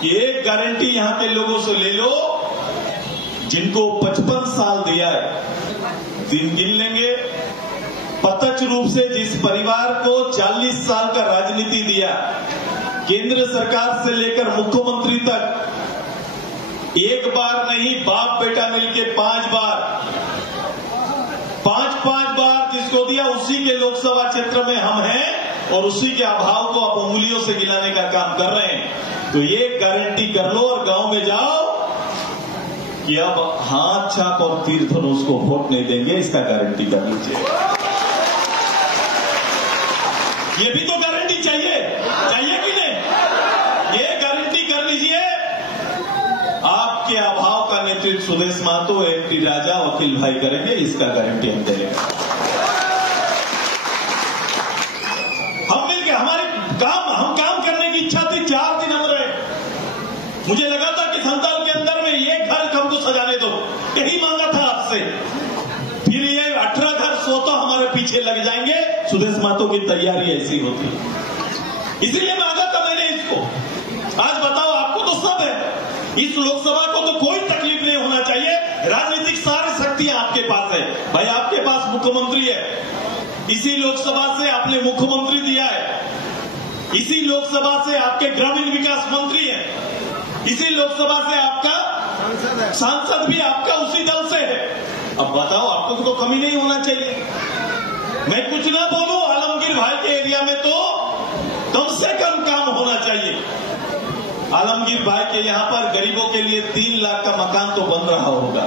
कि एक गारंटी यहां के लोगों से ले लो जिनको 55 साल दिया है, दिन गिन लेंगे। प्रत्यक्ष रूप से जिस परिवार को 40 साल का राजनीति दिया, केंद्र सरकार से लेकर मुख्यमंत्री तक, एक बार नहीं बाप बेटा मिलके 5 बार, 5 बार जिसको दिया उसी के लोकसभा क्षेत्र में हम हैं और उसी के अभाव को आप उंगलियों से गिनाने का काम कर रहे हैं। तो ये गारंटी कर लो और गांव में जाओ कि अब हाथ छाप और तीर धनुष को वोट नहीं देंगे, इसका गारंटी कर लीजिए। ये भी तो गारंटी चाहिए कि नहीं? ये गारंटी कर लीजिए। आपके अभाव का नेतृत्व सुदेश महतो, एमटी राजा, वकील भाई करेंगे, इसका गारंटी हम देंगे। हम मिलकर हम काम करने की इच्छा थी। 4 दिन हम रहे। मुझे लगा था कि संताल के अंदर में ये घर हमको सजाने दो, यही मांगा था आपसे। फिर ये 18 घर 100 तो हमारे पीछे लग जाएंगे। सुदेश महतो की तैयारी ऐसी होती, इसलिए मांगा था मैंने इसको। आज बताओ, आपको तो सब है, इस लोकसभा को तो कोई तकलीफ नहीं होना चाहिए। राजनीतिक सारी शक्तियां आपके पास है भाई, आपके पास मुख्यमंत्री है, इसी लोकसभा से आपने मुख्यमंत्री दिया है, इसी लोकसभा से आपके ग्रामीण विकास मंत्री है, इसी लोकसभा से आपका सांसद भी आपका उसी दल से है। अब बताओ, आपको तो कमी नहीं होना चाहिए। मैं कुछ ना बोलूं, आलमगीर भाई के एरिया में तो कम से कम काम होना चाहिए। आलमगीर भाई के यहां पर गरीबों के लिए 3 लाख का मकान तो बन रहा होगा।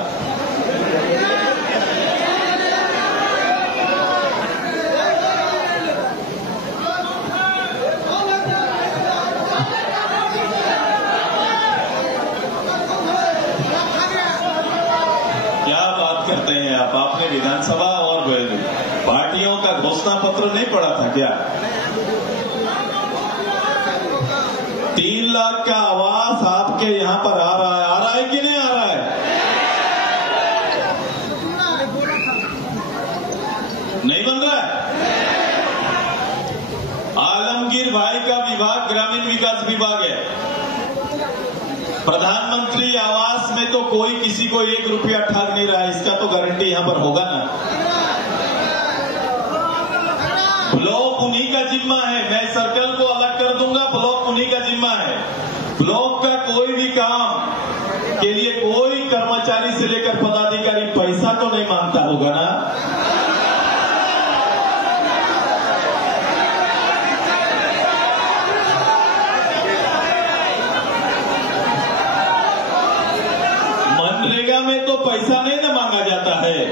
क्या बात करते हैं आप? आपने विधानसभा और पार्टियों का घोषणा पत्र नहीं पढ़ा था क्या? 3 लाख का आवास आपके यहां पर आ रहा है कि नहीं आ रहा है? नहीं बन रहा है। आलमगीर भाई का विभाग ग्रामीण विकास विभाग है। प्रधानमंत्री आवास में तो कोई किसी को 1 रुपया ठग नहीं रहा है, इसका तो गारंटी यहां पर होगा ना। ब्लॉक उन्हीं का जिम्मा है, मैं सर्कल को अलग कर दूंगा, ब्लॉक उन्हीं का जिम्मा है। ब्लॉक का कोई भी काम के लिए कोई कर्मचारी से लेकर पदाधिकारी पैसा तो नहीं मांगता होगा ना। मनरेगा में तो पैसा नहीं ना मांगा जाता है,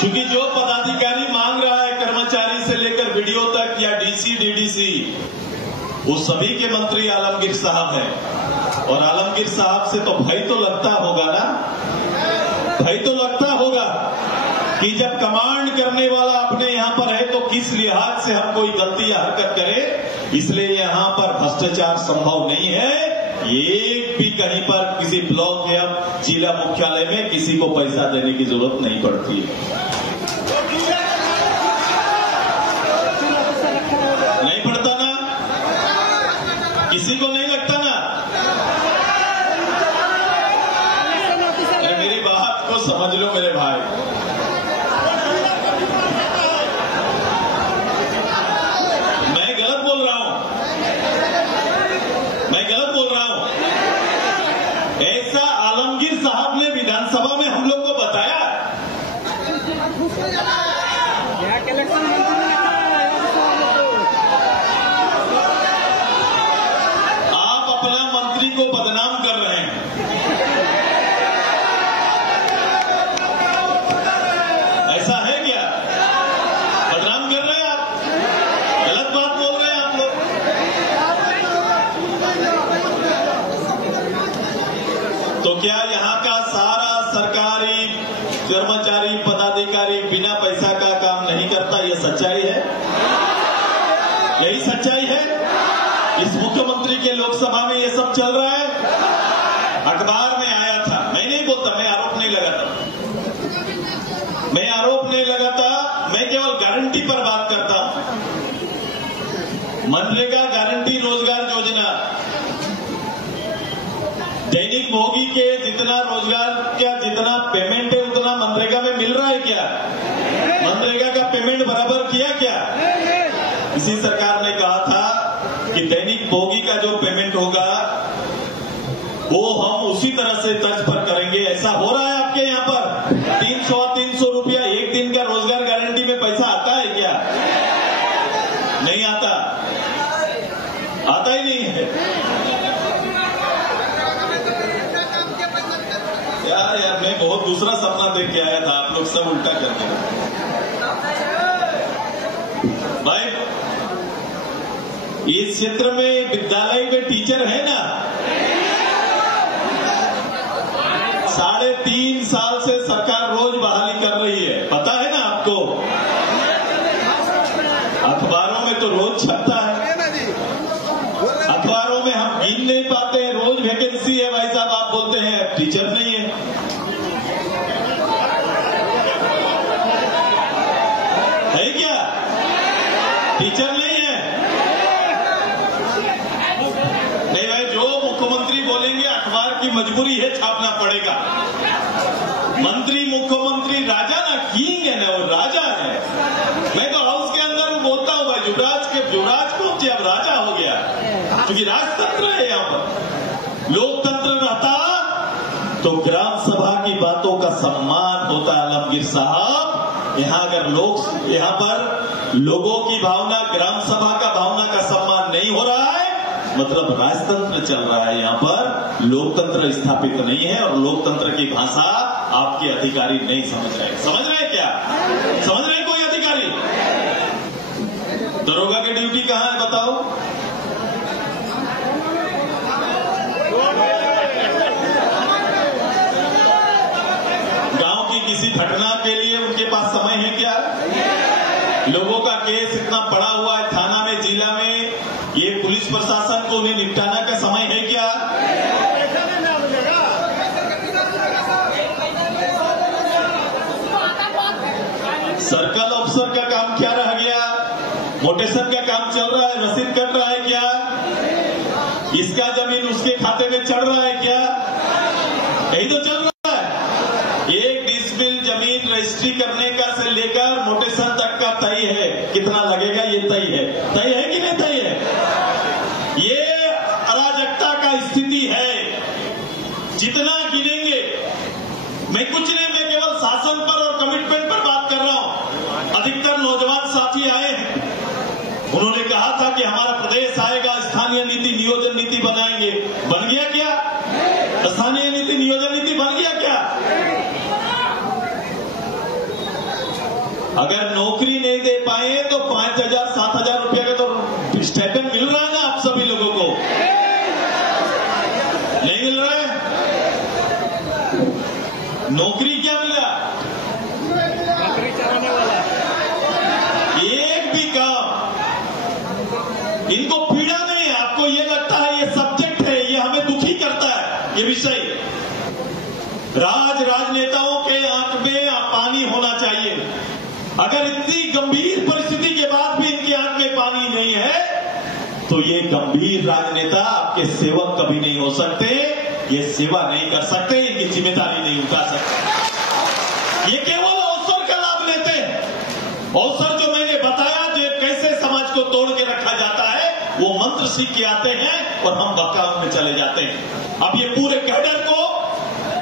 क्योंकि जो पदाधिकारी मांग रहा है कर्मचारी से लेकर वीडियो तक या डीसी डीडीसी, वो सभी के मंत्री आलमगीर साहब हैं। और आलमगीर साहब से तो भय तो लगता होगा ना, भय तो लगता होगा कि जब कमांड करने वाला अपने यहां पर है तो किस लिहाज से हम कोई गलती या हरकत करें। इसलिए यहां पर भ्रष्टाचार संभव नहीं है। एक भी कहीं पर किसी ब्लॉक या जिला मुख्यालय में किसी को पैसा देने की जरूरत नहीं पड़ती है। नहीं पड़ता ना, किसी को नहीं लगता ना। अरे मेरी बात को समझ लो मेरे भाई। मैं गलत बोल रहा हूं, मैं गलत बोल रहा हूं। ऐसा आलमगीर साहब ने विधानसभा में हम लोग को बताया। आप अपना मंत्री को बदनाम कर रहे हैं। ऐसा है क्या? बदनाम कर रहे हैं आप, गलत बात बोल रहे हैं आप लोग। तो क्या यहां का सारा सरकारी कर्मचारी पदाधिकारी बिना पैसा का काम नहीं करता? ये सच्चाई है, यही सच्चाई है। इस मुख्यमंत्री के लोकसभा में ये सब चल रहा है। अखबार में आया था, मैं नहीं बोलता, मैं आरोप नहीं लगाता, मैं आरोप नहीं लगाता, मैं केवल गारंटी पर बात करता हूं। मनरेगा गारंटी रोजगार योजना, दैनिक भोगी के जितना रोजगार का जितना पेमेंट है उतना मनरेगा में मिल रहा है क्या? मनरेगा का पेमेंट बराबर किया क्या? इसी सरकार ने कहा था कि दैनिक भोगी का जो पेमेंट होगा वो हम उसी तरह से तर्ज पर करेंगे। ऐसा हो रहा है आपके यहाँ पर? 300 रुपया एक दिन का रोजगार गारंटी में पैसा आता है क्या? नहीं आता, आता ही नहीं है यार मैं बहुत दूसरा सपना देख के आया था, आप लोग सब उल्टा करके। भाई इस क्षेत्र में विद्यालय में टीचर है ना, 3.5 साल से सरकार रोज बहाली कर रही है, पता है ना आपको? अखबारों में तो रोज छपता है, अखबारों में हम गिन नहीं पाते हैं, रोज वैकेंसी है भाई साहब, आप बोलते हैं टीचर नहीं है। है क्या? टीचर नहीं है? नहीं भाई, जो मुख्यमंत्री बोलेंगे अखबार की मजबूरी है, छापना पड़ेगा। मंत्री मुख्यमंत्री राजा ना, किंग है ना, वो राजा है। मैं तो हाउस के अंदर बोलता हूँ भाई, युवराज को अब राजा हो गया, क्योंकि राजतंत्र है यहाँ पर। लोकतंत्र रहता तो ग्राम सभा की बातों का सम्मान होता। आलमगीर साहब, यहाँ अगर लोग यहाँ पर लोगों की भावना, ग्राम सभा का भावना का सम्मान नहीं हो रहा है, मतलब राजतंत्र चल रहा है यहाँ पर, लोकतंत्र स्थापित नहीं है। और लोकतंत्र की भाषा आपके अधिकारी नहीं समझ रहे। समझ रहे क्या? समझ रहे कोई अधिकारी? दरोगा की ड्यूटी कहां है बताओ? गांव की किसी घटना के लिए उनके पास समय है क्या? लोगों का केस इतना पड़ा हुआ है थाना में, जिला में, ये पुलिस प्रशासन को उन्हें निपटाने का समय है क्या? सर्कल ऑफिसर का काम क्या रह गया? मोटेशन का काम चल रहा है, रसीद कट रहा है क्या? इसका जमीन उसके खाते में चढ़ रहा है क्या? यही तो चल रहा है। 1 डिसमिल जमीन रजिस्ट्री करने का से लेकर मोटेशन तक का तय है, कितना लगेगा ये तय है। तय है कि नहीं तय है? ये अराजकता का स्थिति है। जितना गिनेंगे, मैं कुछ नहीं, मैं केवल शासन पर और कमिटमेंट पर बात कर रहा हूं। अधिकतर नौजवान साथी आए हैं, उन्होंने कहा था कि हमारा प्रदेश आएगा, स्थानीय नीति नियोजन नीति बनाएंगे। बन गया क्या? स्थानीय नीति नियोजन नीति बन गया क्या? अगर नौकरी नहीं दे पाए तो 5,000-7,000 रुपया का तो स्टाइपेंड मिल रहा है ना आप सभी लोगों को? नहीं मिल रहा है? नौकरी क्या मिला? एक भी काम। इनको पीड़ा नहीं है, आपको ये लगता है ये सब्जेक्ट है, ये हमें दुखी करता है ये विषय। राजनेताओं के आंख में पानी होना चाहिए। अगर इतनी गंभीर परिस्थिति के बाद भी इनकी आंख में पानी नहीं है तो ये गंभीर राजनेता आपके सेवक कभी नहीं हो सकते, ये सेवा नहीं कर सकते, इनकी जिम्मेदारी नहीं उठा सकते। ये केवल अवसर का लाभ लेते हैं। अवसर जो मैंने बताया, जो कैसे समाज को तोड़ के रखा जाता है, वो मंत्र सीख के आते हैं और हम बकाउंट में चले जाते हैं। अब ये पूरे कैडर को,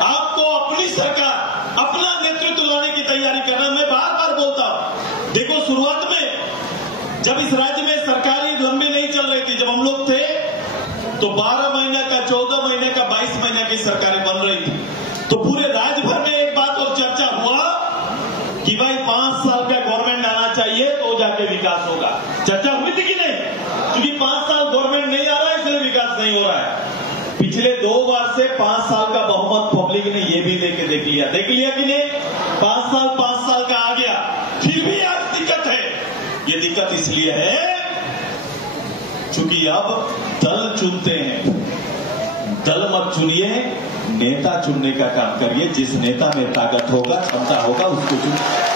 आपको अपनी सरकार, अपना नेतृत्व लाने की तैयारी करना। मैं बार बार बोलता हूं, देखो शुरुआत में जब इस राज्य में सरकारी लंबी नहीं चल रही थी, जब हम लोग थे तो 12 महीने का, 14 महीने का, 22 महीने की सरकारें बन रही थी, तो पूरे राज्य भर में एक बात और चर्चा हुआ कि भाई 5 साल का गवर्नमेंट आना चाहिए तो जाके विकास होगा। चर्चा हुई थी कि नहीं? क्योंकि 5 साल गवर्नमेंट नहीं आ रहा है इसलिए विकास नहीं हो रहा है। पिछले 2 बार से 5 साल का बहुमत पब्लिक ने ये भी लेके देख लिया कि नहीं? 5 साल का आ गया, फिर भी आज दिक्कत है। ये दिक्कत इसलिए है क्योंकि अब दल चुनते हैं। दल मत चुनिए, नेता चुनने का काम करिए। जिस नेता में ताकत होगा, क्षमता होगा, उसको चुनिए।